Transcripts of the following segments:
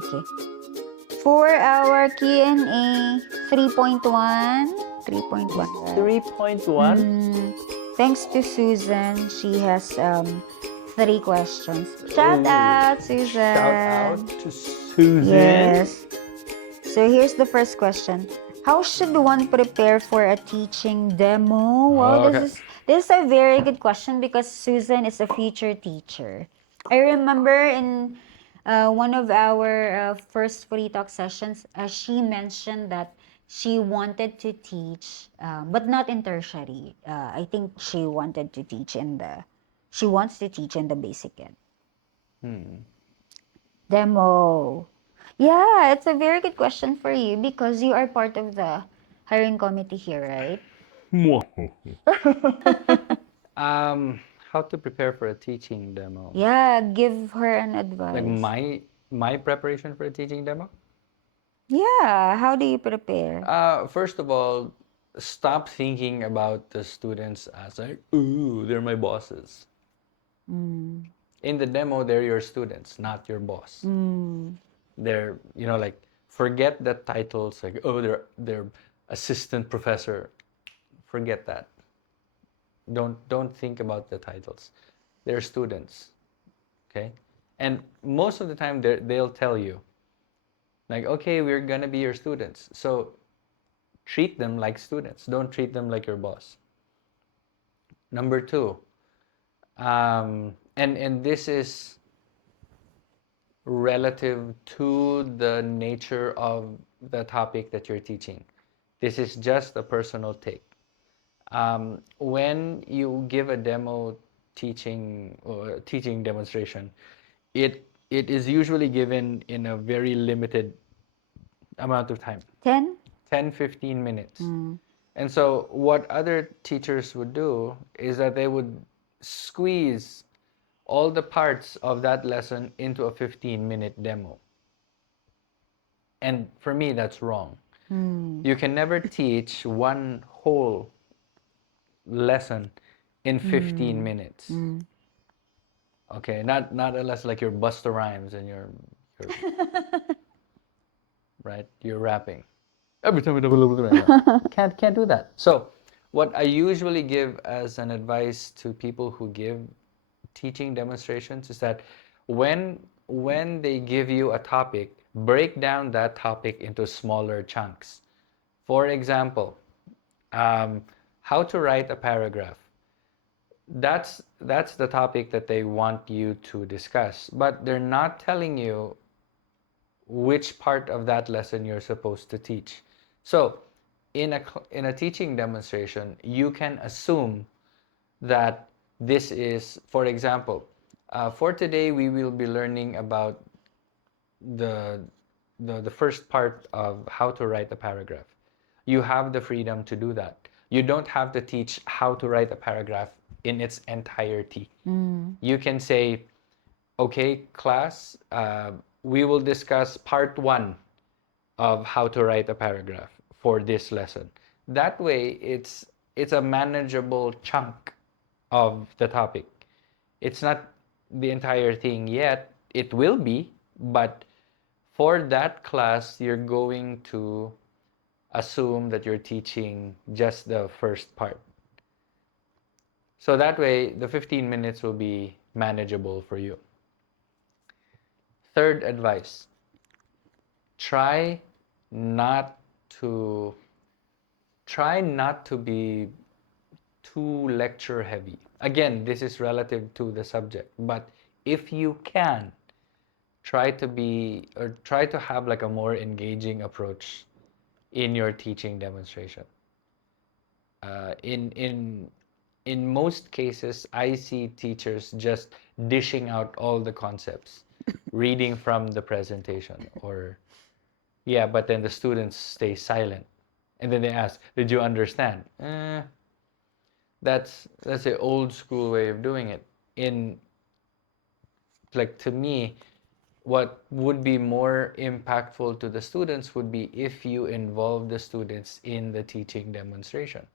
Okay. For our Q&A 3.1. 3.1. 3.1? Thanks to Susan. She has 3 questions. Shout Ooh. out, Susan. Shout out to Susan. Yes. So here's the first question. How should one prepare for a teaching demo? Wow, Okay. this is a very good question because Susan is a future teacher. I remember in one of our first free talk sessions, she mentioned that she wanted to teach, but not in tertiary. I think she wanted to teach she wants to teach in the basic ed. Demo. Yeah, it's a very good question for you because you are part of the hiring committee here, right? How to prepare for a teaching demo? Yeah, give her an Like advice. my preparation for a teaching demo? Yeah, how do you prepare? First of all, stop thinking about the students as like, ooh, they're my bosses. In the demo, they're your students, not your boss. They're, like, forget the titles, like, oh, they're assistant professor. Forget that. Don't think about the titles. They're students, okay? And most of the time, they'll tell you, like, okay, we're gonna be your students. So treat them like students. Don't treat them like your boss. Number two, and this is relative to the nature of the topic that you're teaching. This is just a personal take. When you give a demo teaching or teaching demonstration, it is usually given in a very limited amount of time. 10? 10-15 minutes. And so what other teachers would do is that they would squeeze all the parts of that lesson into a 15-minute demo. And for me, that's wrong. You can never teach one whole lesson in 15 minutes. Okay, not unless like you're Busta Rhymes and you're right, you're rapping. Every time can't do that. So, what I usually give as an advice to people who give teaching demonstrations is that when they give you a topic, break down that topic into smaller chunks. For example, how to write a paragraph. That's the topic that they want you to discuss, but they're not telling you which part of that lesson you're supposed to teach. So, in a teaching demonstration, you can assume that this is, for example, for today we will be learning about the, the first part of how to write a paragraph. You have the freedom to do that. You don't have to teach how to write a paragraph in its entirety. You can say, okay, class, we will discuss part 1 of how to write a paragraph for this lesson. That way, it's a manageable chunk of the topic. It's not the entire thing yet. It will be, but for that class, you're going to assume that you're teaching just the first part. So that way, the 15 minutes will be manageable for you. Third advice, try not to be too lecture heavy. Again, this is relative to the subject, but if you can, try to have like a more engaging approach in your teaching demonstration. In most cases, I see teachers just dishing out all the concepts, reading from the presentation, or yeah, but then the students stay silent, and then they ask, "Did you understand?" That's the old school way of doing it. In like to me, what would be more impactful to the students would be if you involve the students in the teaching demonstration.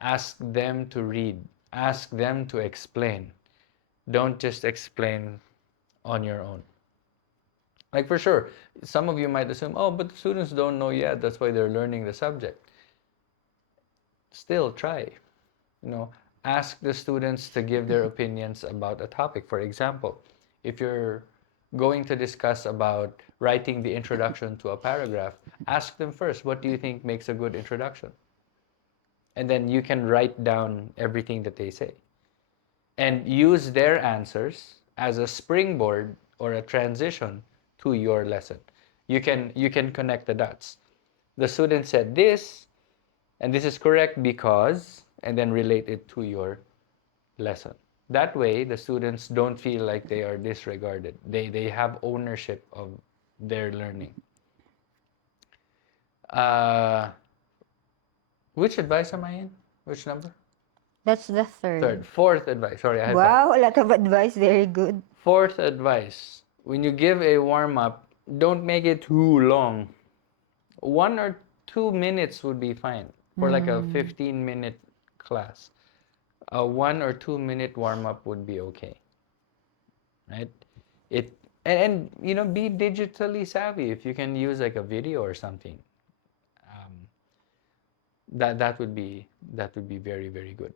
Ask them to read, ask them to explain. Don't just explain on your own. Like for sure, some of you might assume, oh, but the students don't know yet. That's why they're learning the subject. Still try, you know, ask the students to give their opinions about a topic. For example, if you're going to discuss about writing the introduction to a paragraph, ask them first, what do you think makes a good introduction? And then you can write down everything that they say and use their answers as a springboard or a transition to your lesson. You can connect the dots. The student said this, and this is correct because, and then relate it to your lesson. That way, the students don't feel like they are disregarded. They have ownership of their learning. Uh, which advice am I in? Which number? That's the Third. third. Fourth advice. Sorry, I had five. Wow, a lot of advice. Very good. Fourth advice. When you give a warm up, don't make it too long. 1 or 2 minutes would be fine for like a 15-minute class. A 1 or 2 minute warm up would be okay, right? It and you know, be digitally savvy. If you can use like a video or something, um, that would be very, very good.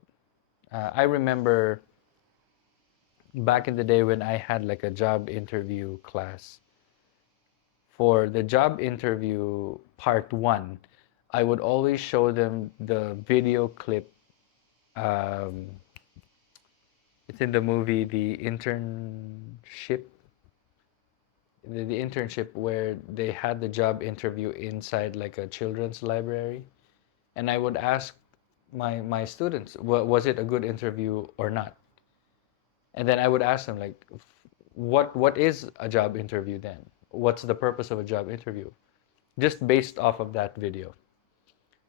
I remember back in the day when I had like a job interview class. For the job interview part one, I would always show them the video clip. Um, it's in the movie The Internship. The internship where they had the job interview inside like a children's library, and I would ask my students, was it a good interview or not? And then I would ask them like, what is a job interview then? What's the purpose of a job interview? Just based off of that video.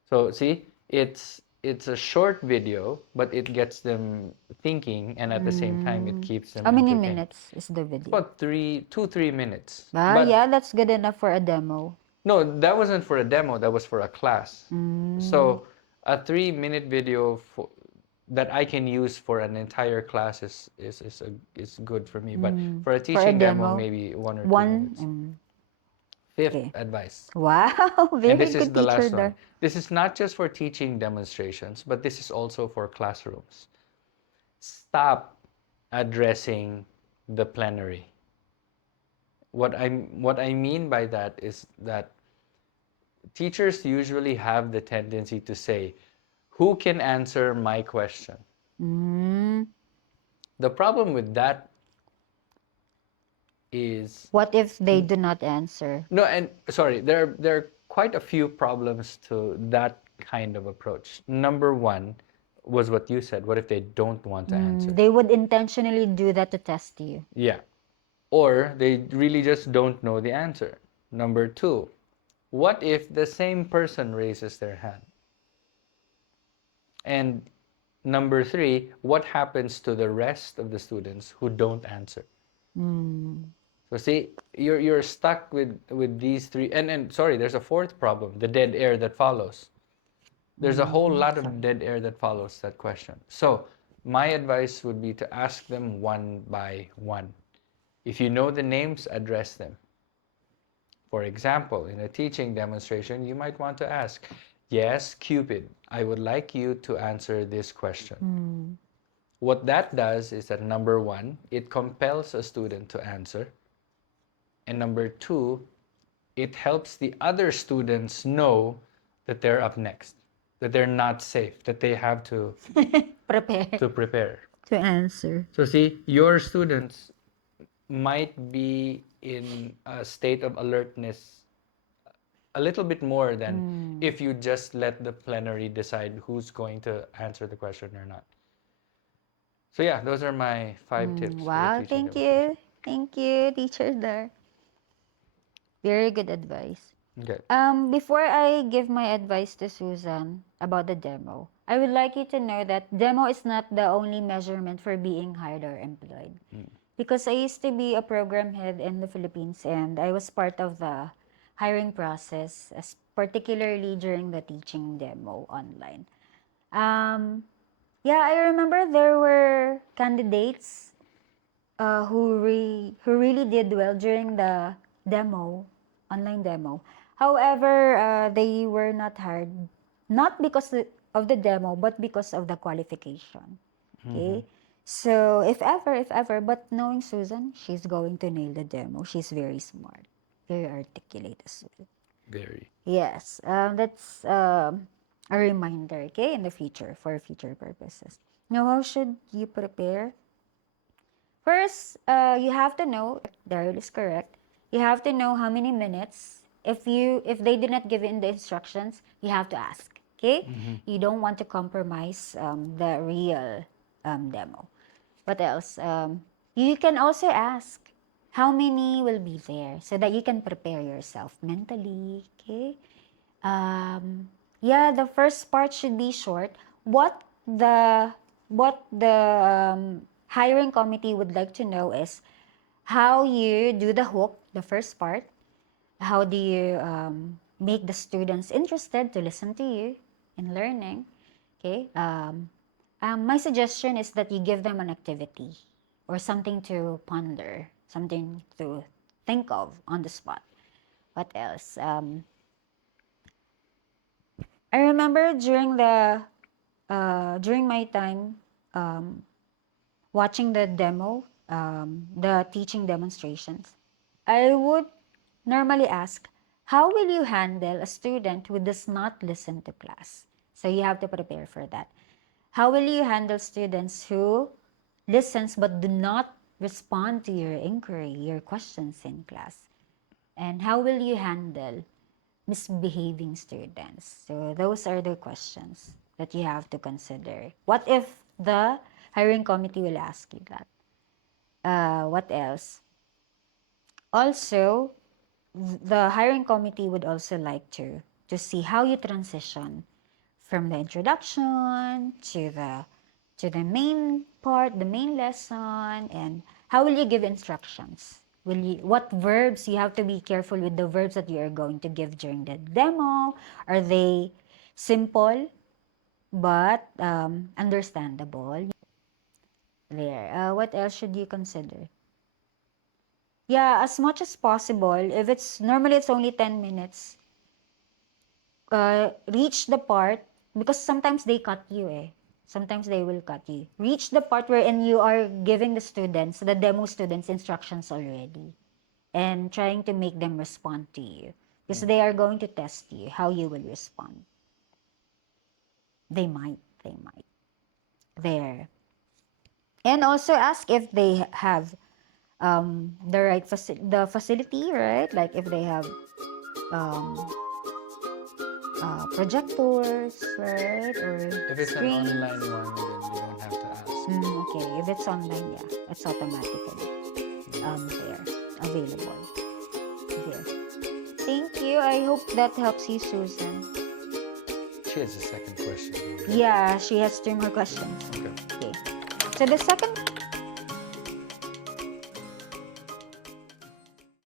So see, it's a short video, but it gets them thinking, and at the same time, it keeps them How many entertained. minutes is the It's video? about 2-3 minutes. Ah, But yeah, that's good enough for a demo. no, that wasn't for a demo. That was for a class. So a 3-minute video that I can use for an entire class is good for me. But for a For a teaching demo, demo, maybe 1 or 2 minutes. one. Fifth Okay. advice. Wow, And very this is good the teacher last one. there. This is not just for teaching demonstrations, but this is also for classrooms. Stop addressing the plenary. What I mean by that is that teachers usually have the tendency to say, "Who can answer my question?" Mm. The problem with that is What if they do not answer? no, and sorry, there are quite a few problems to that kind of approach. Number one was what you said. What if they don't want to answer? They would intentionally do that to test you. Yeah. Or they really just don't know the answer. Number two, what if the same person raises their hand? And number three, what happens to the rest of the students who don't answer? So see, you're stuck with these three, and sorry, there's a fourth problem, the dead air that follows. There's a whole lot of dead air that follows that question. So my advice would be to ask them one by one. If you know the names, address them. For example, in a teaching demonstration, you might want to ask, yes, Cupid, I would like you to answer this question. What that does is that number one, it compels a student to answer. And number two, it helps the other students know that they're up next, that they're not safe, that they have to Prepare prepare. to answer. So see, your students might be in a state of alertness a little bit more than if you just let the plenary decide who's going to answer the question or not. So yeah, those are my 5 tips for Wow, teaching thank demonstration. you. Thank you, teacher there. Very good advice. Okay. Before I give my advice to Susan about the demo, I would like you to know that demo is not the only measurement for being hired or employed. Because I used to be a program head in the Philippines and I was part of the hiring process, particularly during the teaching demo online. Yeah, I remember there were candidates who really did well during the demo, online demo. However, they were not hired, not because of the demo, but because of the qualification. Okay? So, if ever, but knowing Susan, she's going to nail the demo. She's very smart, very articulate as well. Very. Yes, that's a reminder, okay, in the future, for future purposes. Now, how should you prepare? First, you have to know, Daryl is correct. You have to know how many minutes. If they did not give in the instructions, you have to ask. Okay, you don't want to compromise the real demo. What else? You can also ask how many will be there so that you can prepare yourself mentally. Okay. Yeah, the first part should be short. What the hiring committee would like to know is how you do the hook, the first part. How do you make the students interested to listen to you in learning? Okay. My suggestion is that you give them an activity or something to ponder, something to think of on the spot. What else? I remember during my time watching the demo, the teaching demonstrations, I would normally ask, how will you handle a student who does not listen to class? So you have to prepare for that. How will you handle students who listens but do not respond to your inquiry, your questions in class? And how will you handle misbehaving students? So those are the questions that you have to consider. What if the hiring committee will ask you that? What else? Also, the hiring committee would also like to see how you transition from the introduction to the main part, the main lesson, and how will you give instructions? What verbs, you have to be careful with the verbs that you are going to give during the demo. Are they simple but understandable? There. What else should you consider? Yeah, as much as possible. If it's normally it's only 10 minutes, reach the part, because sometimes they cut you eh. Sometimes they will cut you. Reach the part wherein you are giving the students, the demo students, instructions already and trying to make them respond to you. Because they are going to test you, how you will respond. They might. There. And also ask if they have the right the facility, right? Like if they have um, projectors, right? Or If it's an screens. online one, then you don't have to ask. Okay, if it's online, yeah, it's automatically there, available there. Thank you. I hope that helps you, Susan. She has a second question. Yeah, she has 2 more questions. Okay. Okay. So the second